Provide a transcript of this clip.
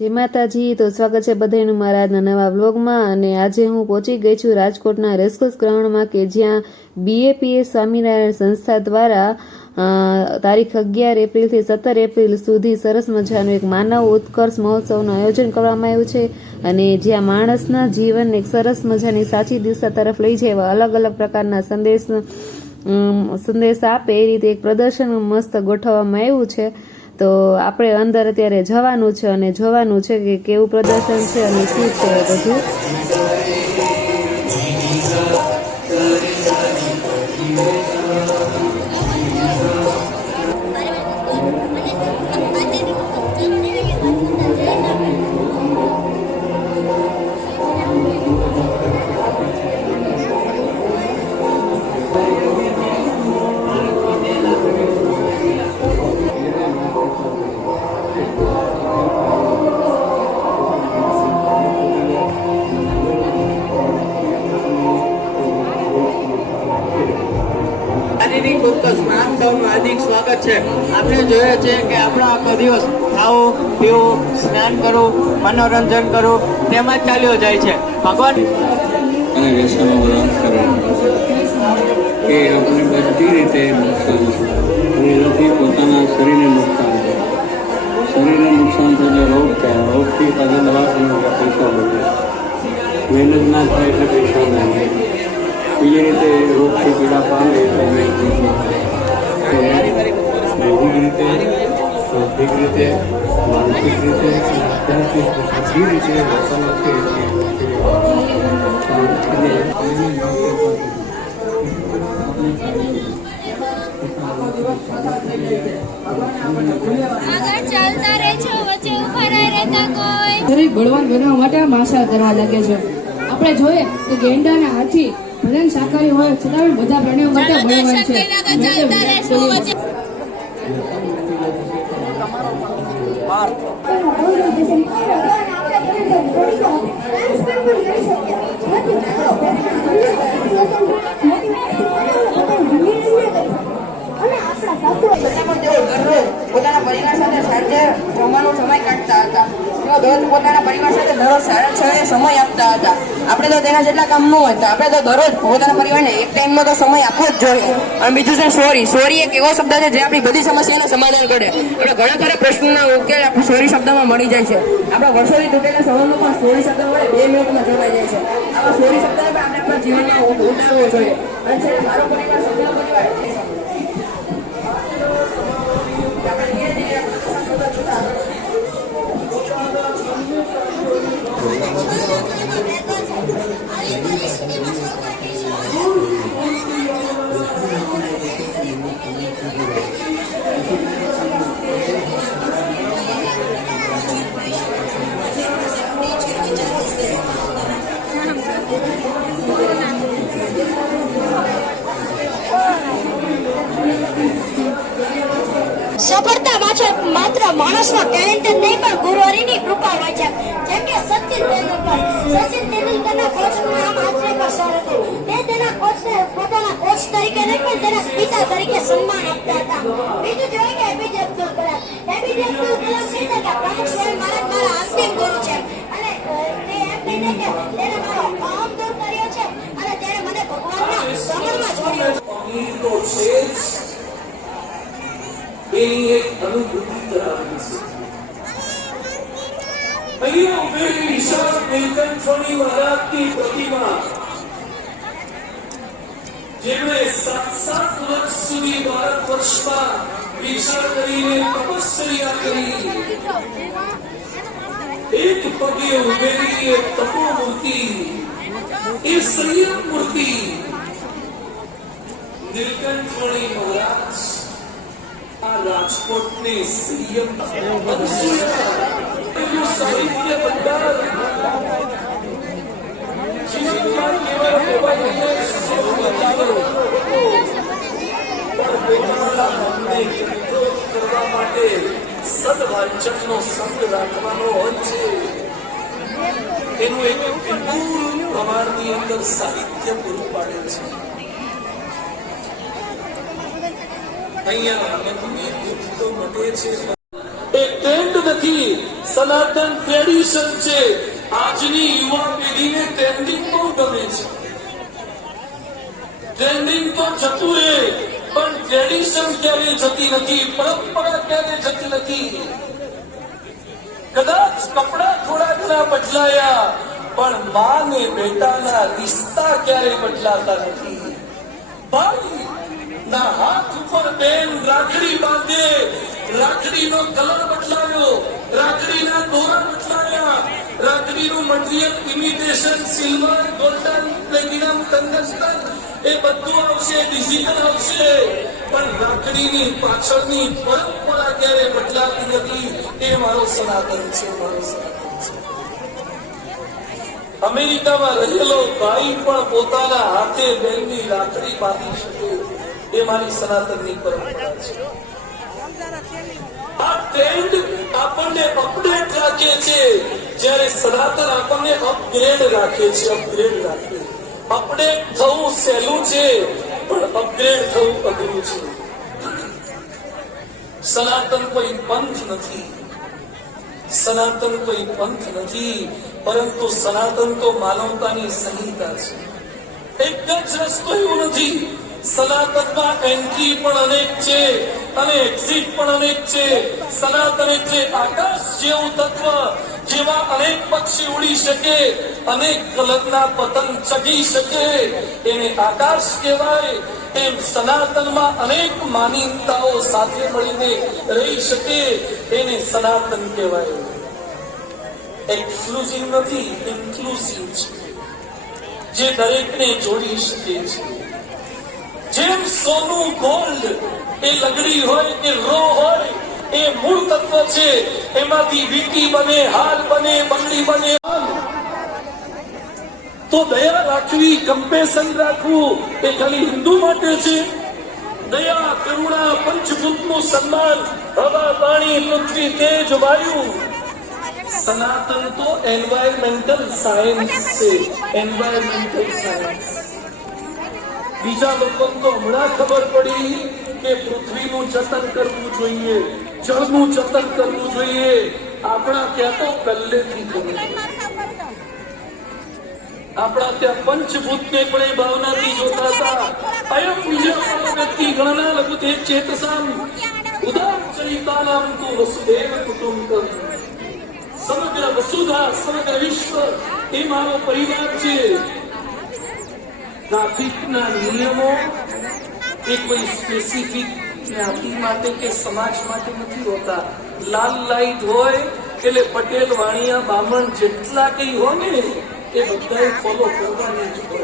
જય માતાજી। તો સ્વાગત છે બધાનું મારા આજના નવા વ્લોગમાં। અને આજે હું પહોંચી ગઈ છું રાજકોટના રેસકોર્સ ગ્રાઉન્ડમાં કે જ્યાં BAPS સ્વામિનારાયણ સંસ્થા દ્વારા તારીખ 11 એપ્રિલથી 17 એપ્રિલ સુધી સરસ મજાનું એક માનવ ઉત્કર્ષ મહોત્સવનું આયોજન કરવામાં આવ્યું છે। અને જ્યાં માણસના જીવનને એક સરસ મજાની સાચી દિશા તરફ લઈ જાય એવા અલગ અલગ પ્રકારના સંદેશ આપે એ રીતે એક પ્રદર્શન મસ્ત ગોઠવવામાં આવ્યું છે। તો આપણે અંદર અત્યારે જવાનું છે અને જોવાનું છે કે કેવું પ્રદર્શન છે અને શું છે બધું। હાર્दिक स्वागत है। आपने જોયા છે કે આપણો આખો દિવસ ખાઓ પીઓ સ્નાન કરો મનોરંજન કરો તેમાં ચાલ્યો જાય છે। ભગવાન અને વ્યસનો ગ્રહણ કરે એ આપણે બધી રીતે નુકસાન છે અને એનાથી પોતાના શરીરને નુકસાન છે। શરીરને નુકસાન થઈને રોગ થાય, રોગથી પાછા દવાખાના પૈસા મળે, મહેનત ના થાય એટલે પૈસા ના મળે, બીજી રીતે રોગથી પીડા પામે એટલે બૌદ્ધિક રીતે શાબ્દિક રીતે માનસિક રીતે બધી રીતે શરીર બળવાન બનાવવા માટે માસા કરવા લાગે છે। આપણે જોઈએ તો ગેંડા અને હાથી ભલે શાકાહારી હોય છતાં બધા પ્રાણીઓ માટે બળવાન છે। પોતાના પરિવાર સાથે સાંજે જમવાનો સમય કાઢતા હતા। દરરોજ પોતાના પરિવાર સાથે દરરોજ સાડા 6 સમય આપતા હતા। આપણે તો તેના જેટલા કામ ન હોય તો આપણે તો દરરોજ પોતાના પરિવારને એક ટાઈમનો તો સમય આપવો જ જોઈએ। અને બીજું છે સોરી એક એવો શબ્દ છે જે આપણી બધી સમસ્યાનું સમાધાન કરે। આપણે ઘણા ખરા પ્રશ્નોના ઉકેલ આપણે સોરી શબ્દમાં મળી જાય છે। આપણા વર્ષોથી તૂટેલા સંબંધો પણ સોરી શબ્દ વડે 2 મિનિટમાં જોડાઈ જાય છે। આવા સોરી શબ્દને પણ આપણે આપણા જીવનમાં ઉતારવો જોઈએ। અને છે મારો પરિવાર સૌનો પરિવાર સફળતા માત્ર માણસનો ટેલેન્ટ જ નહીં પણ ગુરુવરીની કૃપા હોય છે। જેમ કે સચિન તેંડુલકરના કોચનું નામ આચરેકર સર હતું। તે તેના કોચને પોતાના કોચ તરીકે નહીં પણ તેના પિતા તરીકે સન્માન આપતા હતા। બીજું જોઈએ કે એપીજે અબ્દુલ કલામ કહેતા કે પ્રમુખ સ્વયં મારા અંતિમ ગુરુ છે। અને તે એમ કહીને કે તેણે મારો અહમ દૂર કર્યો છે અને તેણે મને ભગવાનના સમરમાં જોડ્યો છે। એની એક અનુભૂતિ કરાવી છે। અહીંયા ઉભેલી વિશાળ નીલકંઠોની મહારાજની પ્રતિમા જેમણે 7 વર્ષ સુધી ભારત વર્ષમાં વિચાર કરીને તપસ્યા કરી એક પગે ઉભેલી એક તપો મૂર્તિ એ સંયમ મૂર્તિ નીલકંઠોની મહારાજ આ રાજકોટની સંયમ સાહિત્ય ભંડાર કરવા માટે સદવાચકનો સંગ રાખવાનો હોય છે। એનું એક વિપુલ પ્રમાણની અંદર સાહિત્ય પૂરું પાડે છે। અહીંયા મનની દુઃખ તો મટે છે, એ ટેન્ટ નથી નથી, સનાતન ટ્રેડિશન છે. આજની યુવા પેઢીને ટ્રેન્ડિંગ બહુ ગમે છે. ટ્રેન્ડિંગ તો જતું રહે, પણ ટ્રેડિશન ક્યારે જતી નથી, પરંપરા ક્યારે જતી નથી. કદાચ કપડા થોડા ઘણા બદલાયા, પણ માં ને બેટાના રિશ્તા ક્યારે બદલાતા નથી. ભાઈ ના હાથ ઉપર બેન રાખડી બાંધે, રાખડીનો કલર બદલાયો, રાખડીના દોરા બદલાયા, રાખડીનું material imitation, silver, golden, platinum, tungsten એ બધું આવશે, ડિજિટલ આવશે, પણ રાખડીની પાછળની પરંપરા ક્યારે બદલાતી નથી. એ મારો સનાતન છે, મારો સનાતન છે. અમેરિકામાં રહેલો ભાઈ પણ પોતાના હાથે બહેનની રાખડી બાંધી શકે, એ મારી સનાતનની પરંપરા છે. આ ટ્રેન્ડ આપણને અપડેટ રાખે છે, જ્યારે સનાતન આપણને અપગ્રેડ રાખે છે. અપગ્રેડ રાખે. અપડેટ થવું સહેલું છે, પણ અપગ્રેડ થવું અઘરું છે. સનાતન કોઈ પંથ નથી, સનાતન કોઈ પંથ નથી, પરંતુ સનાતન તો માનવતાની સંહિતા છે. એક જ રસ્તો એવો નથી. સનાતનમાં એન્ટ્રી પણ અનેક છે અને એક્ઝિટ પણ અનેક છે. સનાતન એટલે આકાશ જેવું તત્વ, જેમાં અનેક પક્ષી ઉડી શકે, અનેક કલરના પતંગ ચગી શકે, એને આકાશ કહેવાય. એમ સનાતનમાં અનેક માનીતાઓ સાથે મળીને રહી શકે, એને સનાતન કહેવાય. એક્સક્લુઝિવ નથી, ઇન્ક્લુઝિવ છે, જે દરેકને જોડી શકે છે. જેમ સોનું ગોલ્ડ એ લગડી હોય કે રો હોય, એ મૂળ તત્વ છે. એમાંથી વીટી બને, હાર બને, બંગડી બને. તો દયા રાખવી, કમ્પેશન રાખવું એ ખાલી હિન્દુ માટે છે? દયા, કરુણા, પંચભૂતનું સન્માન, હવા, પાણી, પૃથ્વી, તેજ, વાયુ. સનાતન તો એન્વાયરમેન્ટલ સાયન્સ છે. Environmental science. બીજા લોકોને તો હમણાં ખબર પડી કે પૃથ્વીનું જતન કરવું જોઈએ, જળનું જતન કરવું જોઈએ. આપણા ત્યાં તો પહેલેથી ખબર. આપણા ત્યાં પંચભૂતને પણ એ ભાવનાથી જોતા હતા. અયમ બીજા વ્યક્તિ ગણના લઘુતે ચેતસામ ઉદાર ચરિતાનામ તુ વસુદેવ કુટુંબકમ. સમગ્ર વસુધા, સમગ્ર વિશ્વ એ મારો પરિવાર છે. ટ્રાફિકના નિયમો એ કોઈ સ્પેસિફિક જ્ઞાતિ માટે કે સમાજ માટે નથી હોતા. લાલ લાઈટ હોય એટલે પટેલ, વાણિયા, બામણ જેટલા કઈ હોય ને એ બધાએ ફોલો કરવાની જ હોય.